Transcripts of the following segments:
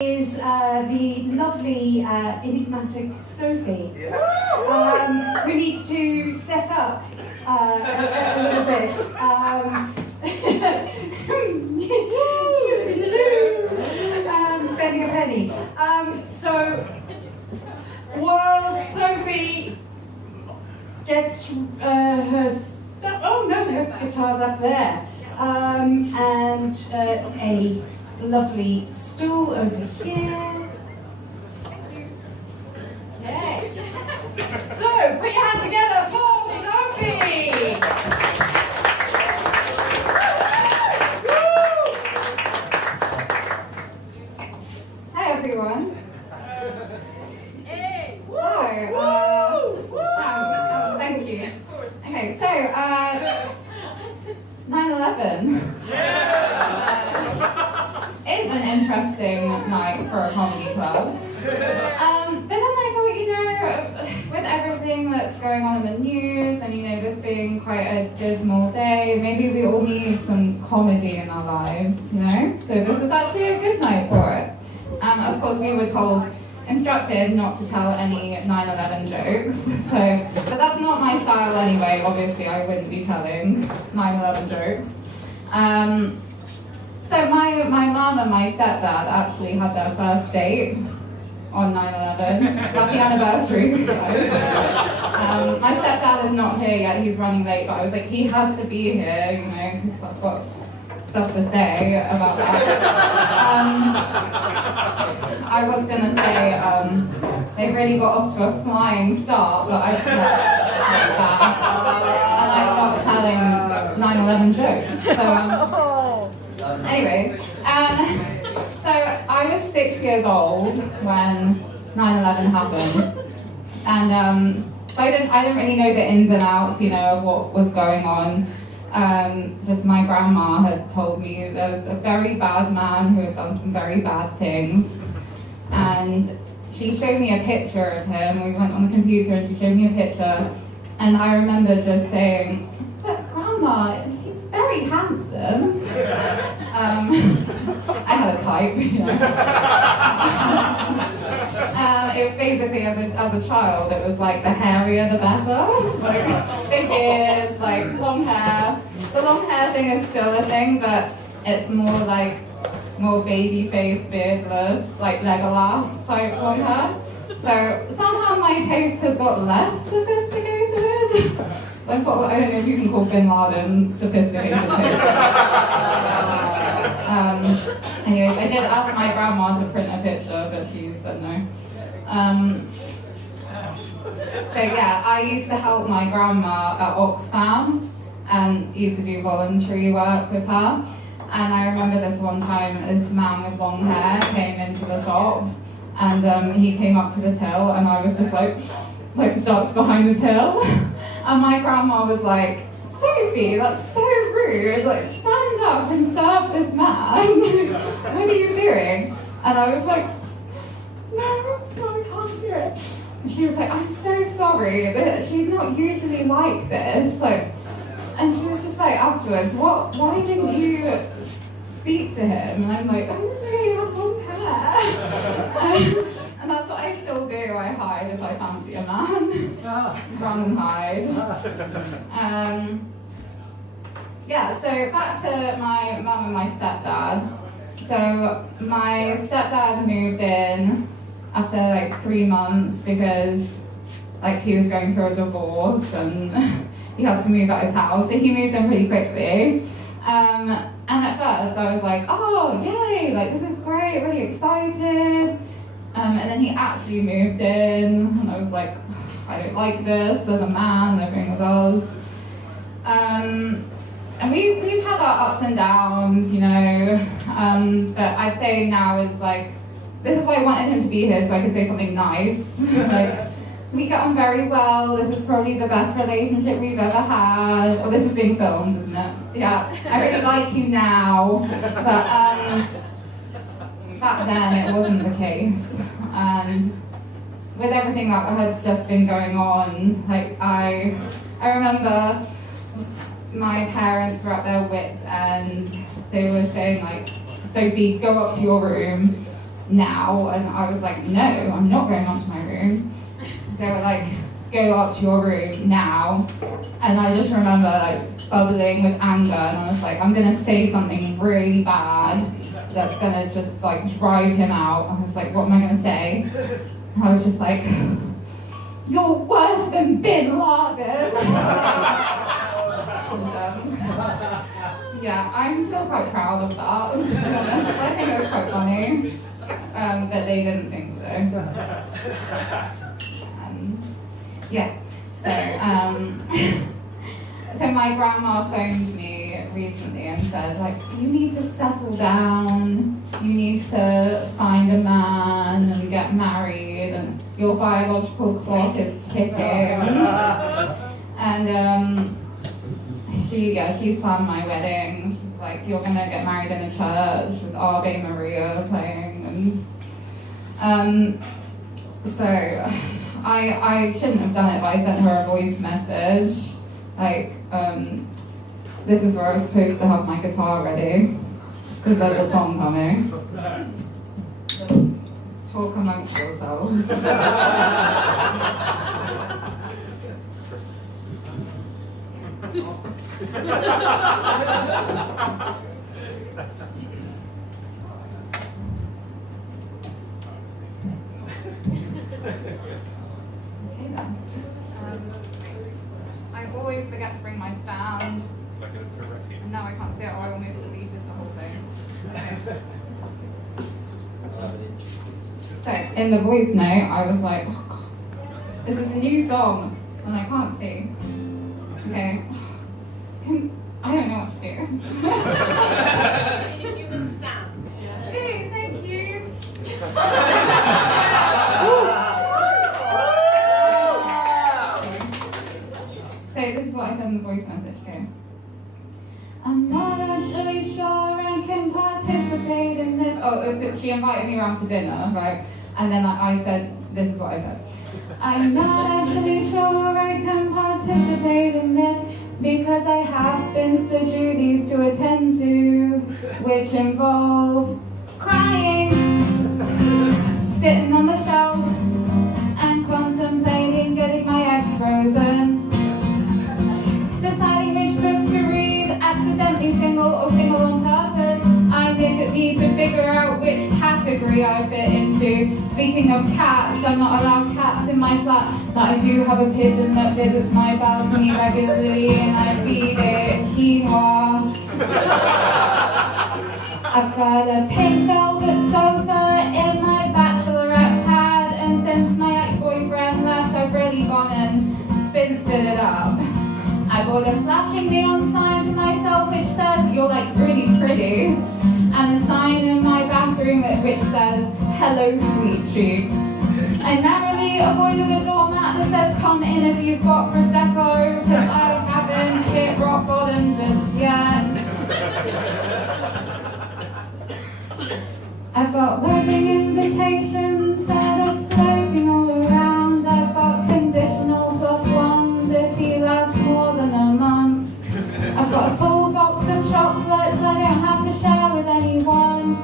Is the lovely, enigmatic Sophie, who needs to set up a little bit. Spending a penny. So, while Sophie gets her stuff, oh no, her guitar's up there, and a lovely stool over here. Yay! So, put your hands together for Sophie! Hi everyone. Hey! Thank you. Okay, so 9/11. It's an interesting night for a comedy club. But then I thought, with everything that's going on in the news and, this being quite a dismal day, maybe we all need some comedy in our lives, So this is actually a good night for it. Of course, we were instructed not to tell any 9/11 jokes, but that's not my style anyway. Obviously, I wouldn't be telling 9/11 jokes. So my mum and my stepdad actually had their first date on 9/11. Happy anniversary, guys. My stepdad is not here yet, he's running late, but I was like, he has to be here, because I've got stuff to say about that. I was going to say, they really got off to a flying start, but I just that's bad. And I'm not telling 9/11 jokes. So, anyway, so I was 6 years old when 9/11 happened, and so I didn't really know the ins and outs, of what was going on. Just my grandma had told me there was a very bad man who had done some very bad things, and she showed me a picture of him. We went on the computer and she showed me a picture, and I remember just saying, "But Grandma, he's very handsome." I had a type, it was basically, as a child, it was like the hairier the better. Like big ears, like long hair. The long hair thing is still a thing, but it's more baby face, beardless, like Legolas type long hair. So somehow my taste has got less sophisticated. I don't know if you can call Bin Laden sophisticated taste. Anyways, I did ask my grandma to print a picture, but she said no. So yeah, I used to help my grandma at Oxfam and used to do voluntary work with her. And I remember this one time, this man with long hair came into the shop, and he came up to the till, and I was just like ducked behind the till. And my grandma was like, "Sophie, that's so rude, stand up and serve this man." "What are you doing?" And I was like, no, I can't do it. And she was like, "I'm so sorry, but she's not usually like this." And she was just like, afterwards, why didn't you speak to him? And I'm like, "I didn't really have long hair." And that's what I still do. I hide if I fancy a man. Run and hide. Yeah, so back to my mum and my stepdad. So my stepdad moved in after 3 months because he was going through a divorce and he had to move out his house. So he moved in pretty quickly. And at first I was like, "Oh, yay, this is great, really excited." And then he actually moved in, and I was like, "I don't like this, there's a man living with us." And we've had our ups and downs, but I'd say now is this is why I wanted him to be here, so I could say something nice. We get on very well, this is probably the best relationship we've ever had. Oh, this is being filmed, isn't it? Yeah, I really like you now, but back then it wasn't the case. And with everything that had just been going on, I remember my parents were at their wits' end. They were saying, like, Sophie, go up to your room. now, and I was like, no, I'm not going up to my room. They were like, go up to your room now. And I just remember like bubbling with anger, and I was like, I'm gonna say something really bad that's gonna just like drive him out. I was like, what am I gonna say? And I was just like, you're worse than Bin Laden. Yeah, I'm still quite proud of that, to be honest. I think it was quite funny, but they didn't think so. Yeah, so my grandma phoned me recently and said, like, you need to settle down, you need to find a man and get married, and your biological clock is ticking. And she's planned my wedding. She's like, you're gonna get married in a church with Ave Maria playing, and so I shouldn't have done it, but I sent her a voice message, like, this is where I was supposed to have my guitar ready, because there's a song coming. Talk amongst yourselves. Okay then. I always forget to bring my stand. Like a rescue. No, I can't see it. Oh, I almost deleted the whole thing. Okay. So in the voice note, I was like, oh God, this is a new song, and I can't see. Okay. I don't know what to do. You can stand. Yeah. Hey, thank you. So this is what I said in the voice message. Okay. I'm not actually sure I can participate in this. Oh, it was, she invited me around for dinner, right? And then I said, this is what I said. I'm not actually sure I can participate in this because I have spinster duties to attend to, which involve crying, sitting on the shelf, and contemplating getting my eggs frozen, deciding which book to read, accidentally single or single on purpose. I need to figure out which category I fit into. Speaking of cats, I'm not allowed cats in my flat, but I do have a pigeon that visits my balcony regularly, and I feed it quinoa. I've got a pink velvet sofa in my Bachelorette pad, and since my ex-boyfriend left, I've really gone and spinstered it up. I bought a flashing neon sign for myself which says, you're like really pretty, and a sign in my bathroom which says, hello sweet cheeks. I narrowly avoided a doormat that says, come in if you've got Prosecco, because I haven't hit rock bottom just yet. I've got wedding invitations that are floating all around. I've got conditional +1s if he lasts more than a month. I've got a full box of chocolates I don't have to share with anyone,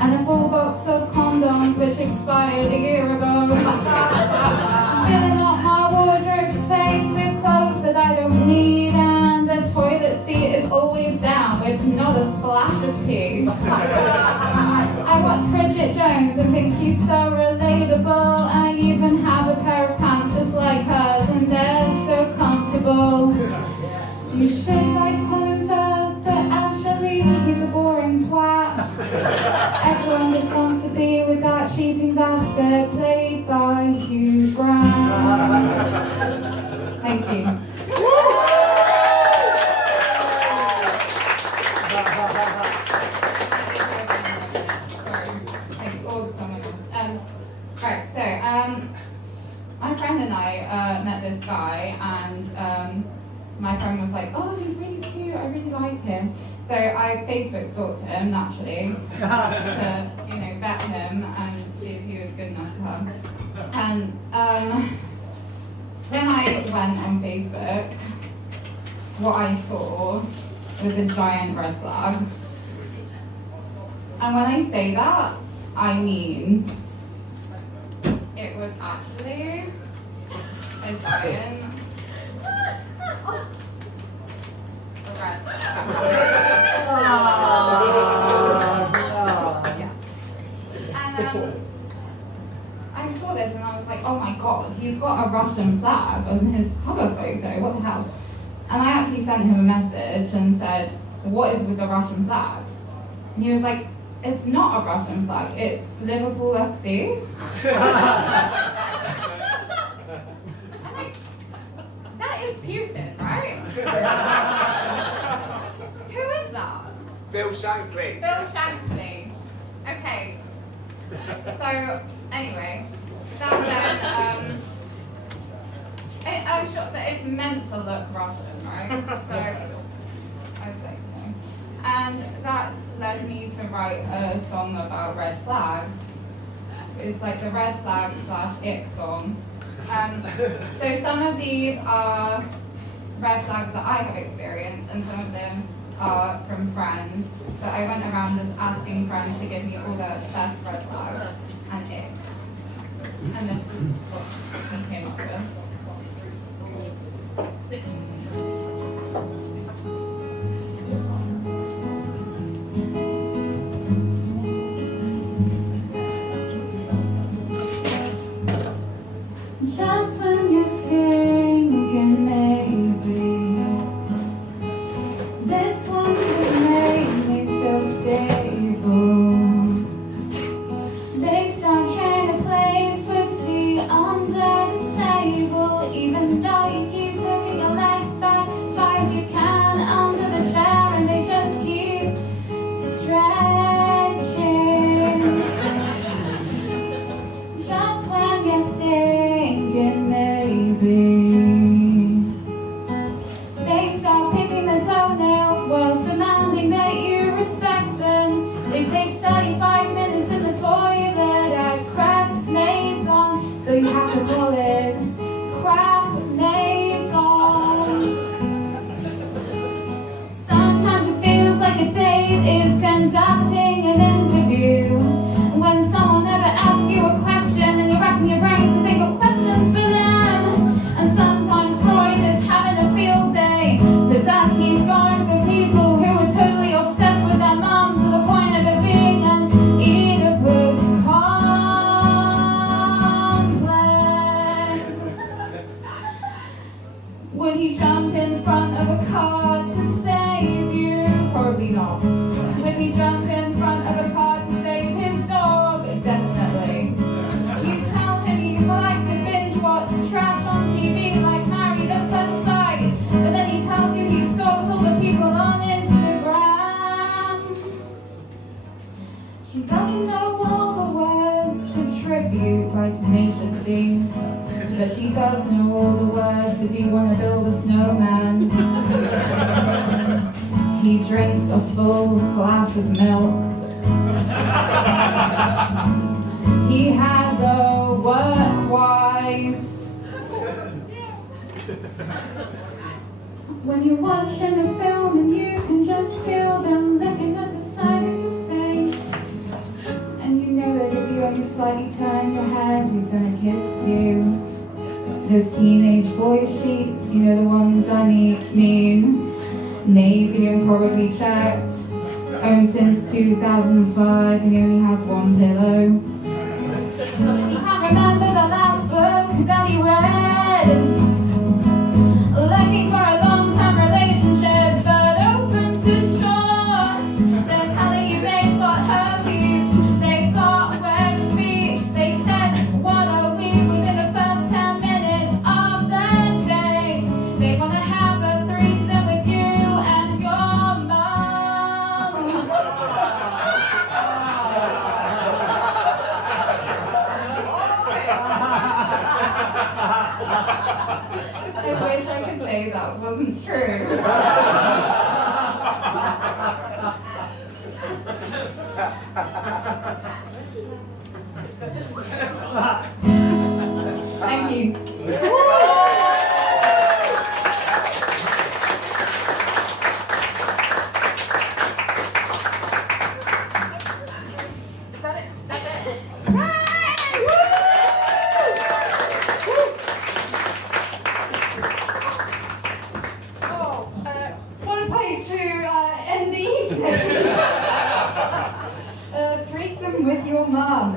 and a full box of condoms which expired a year ago. Filling up my wardrobe space with clothes that I don't need, and the toilet seat is always down with not a splash of pee. I watch Bridget Jones and think she's so relatable. I even have a pair of pants just like hers, and they're so comfortable. You should like Colin Firth, but actually he's a boring twat. Everyone just wants to be with that cheating bastard played by Hugh Grant. Thank you. Right, so my friend and I met this guy, and my friend was like, oh, he's really cute, I really like him. So I Facebook stalked him, naturally, to vet him and see if he was good enough for her. And when I went on Facebook, what I saw was a giant red flag. And when I say that, I mean, it was actually a giant red flag. Yeah. And I saw this and I was like, oh my god, he's got a Russian flag on his cover photo, what the hell? And I actually sent him a message and said, what is with the Russian flag? And he was like, it's not a Russian flag, it's Liverpool FC. I'm like, that is Putin, right? Who is that? Bill Shankly. Bill Shankly. Okay. So, anyway, that then, I'm sure that it's meant to look Russian, right? So, I was like, no. And that led me to write a song about red flags. It's like the red flag / ick song. So some of these are red flags that I have experienced, and some of them are from friends. So I went around just asking friends to give me all the best red flags and icks. And this is what we came up with. Just when you're thinking maybe this one could make me feel stable, they start trying to play footsie under the table, even though you keep moving your legs back as far as you can under the chair, and they just keep stretching. Just when you're thinking maybe they start picking their toenails whilst demanding that you respect them. They take 35 minutes in the toilet at Crab Maison, so you have to call it Crab Maison. Sometimes it feels like a date is conducting an interview, when someone never asks you a question and you're racking your brains to think of questions for them. And sometimes Freud is having a field day, does that keep going for people who are totally obsessed with their mum to the point of it being an Oedipus complex? Would he jump in front of a car to save you? Probably not. Would he jump in front of a car to save his dog? Definitely. You tell him you like to binge watch trash on TV like Married at First Sight, but then he tells you he stalks all the people on Instagram. She doesn't know all the words to Tribute by Tenacious D, but she does know all the words to Do You Want to Build a Snowman? He drinks a full glass of milk. He has a work wife. When you're watching a film and you can just feel them looking at the side of your face, and you know that if you only slightly turn your head, he's gonna kiss you. His teenage boy sheets, you know the ones I mean. Navy and probably checked. Owned since 2005, and he only has one pillow. He can't remember the last book that he read. Looking for a long-term relationship, but open to short. They're telling you they've got herpes, they've got webbed feet. They said, what are we within the first 10 minutes of the date? They want to have a threesome with you and your mum. I wish I could say that wasn't true. Thank you. Is that it? That's with your mum.